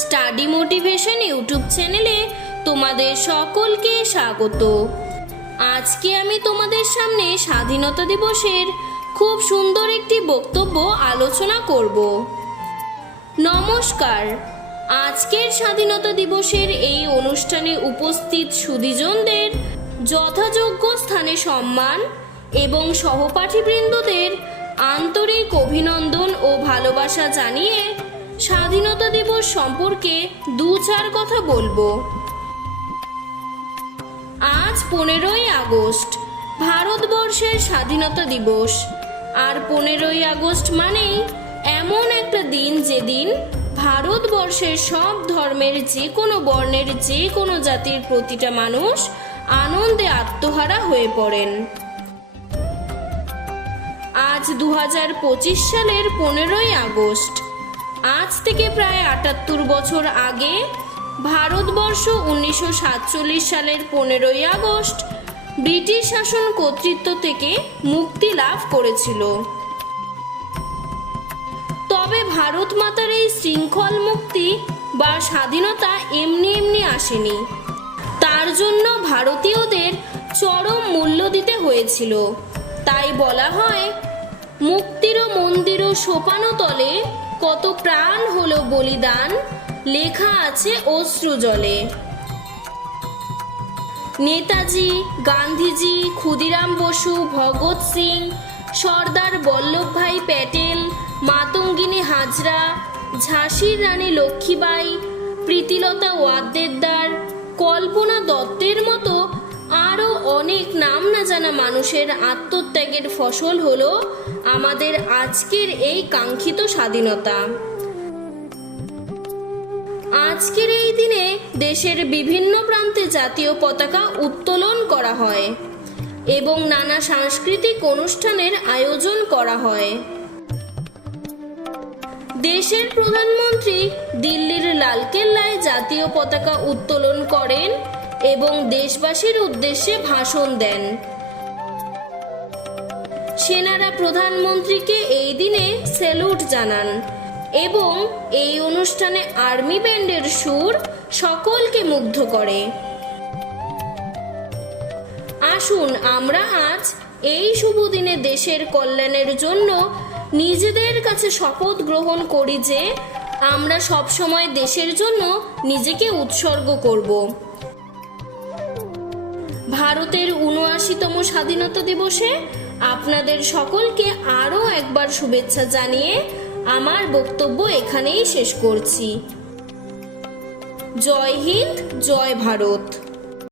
Study motivation YouTube চ্যানেলে তোমাদের সকলকে স্বাগত। আজকে আমি তোমাদের সামনে স্বাধীনতা দিবসের খুব সুন্দর একটি বক্তব্য আলোচনা করব। নমস্কার। আজকের স্বাধীনতা দিবসের এই অনুষ্ঠানে উপস্থিত সুধীজনদের যথাযোগ্য স্থানে সম্মান এবং সহপাঠীবৃন্দদের আন্তরিক অভিনন্দন ও ভালোবাসা জানিয়ে স্বাধীনতা দিবস সম্পর্কে দু চার কথা বলব। আজ পনেরোই আগস্ট, ভারতবর্ষের স্বাধীনতা দিবস। আর পনেরোই আগস্ট মানেই এমন একটা দিন যেদিন ভারতবর্ষের সব ধর্মের যে কোনো বর্ণের যে কোনো জাতির প্রতিটা মানুষ আনন্দে আত্মহারা হয়ে পড়েন। আজ দু হাজার পঁচিশ সালের পনেরোই আগস্ট আজ থেকে প্রায় আটাত্তর বছর আগে ভারতবর্ষ উনিশশো সাতচল্লিশ সালের পনেরোই আগস্ট ব্রিটিশ শাসন কর্তৃত্ব থেকে মুক্তি লাভ করেছিল। তবে ভারত মাতার এই শৃঙ্খল মুক্তি বা স্বাধীনতা এমনি এমনি আসেনি। তার জন্য ভারতীয়দের চরম মূল্য দিতে হয়েছিল। তাই বলা হয় মুক্তির মন্দির সোপানো তলে কত প্রাণ হলো বলিদান? লেখা আছে অশ্রু জলে। নেতাজি, গান্ধীজি, ক্ষুদিরাম বসু, ভগৎ সিং, সর্দার বল্লভভাই প্যাটেল, মাতঙ্গিনী হাজরা, ঝাঁসির রানী লক্ষ্মীবাই প্রীতিলতা ওয়াদ্দেদার, কল্পনা দত্তের মতো অনেক নাম না জানা মানুষের আত্মত্যাগের ফসল হলো আমাদের আজকের এই কাঙ্ক্ষিত স্বাধীনতা। আজকের এই দিনে দেশের বিভিন্ন প্রান্তে জাতীয় পতাকা উত্তোলন করা হয় এবং নানা সাংস্কৃতিক অনুষ্ঠানের আয়োজন করা হয়। দেশের প্রধানমন্ত্রী দিল্লির লালকেল্লায় জাতীয় পতাকা উত্তোলন করেন এবং দেশবাসীর উদ্দেশ্যে ভাষণ দেন। সেনারা প্রধানমন্ত্রীকে এই দিনে স্যালুট জানান এবং এই অনুষ্ঠানে আর্মি ব্যান্ডের সুর সকলকে মুগ্ধ করে। আসুন আমরা আজ এই শুভ দিনে দেশের কল্যাণের জন্য নিজেদের কাছে শপথ গ্রহণ করি যে আমরা সব সময় দেশের জন্য নিজেকে উৎসর্গ করব। ভারতের উনআশিতম স্বাধীনতা দিবসে আপনাদের সকলকে আরও একবার শুভেচ্ছা জানিয়ে আমার বক্তব্য এখানেই শেষ করছি। জয় হিন্দ, জয় ভারত।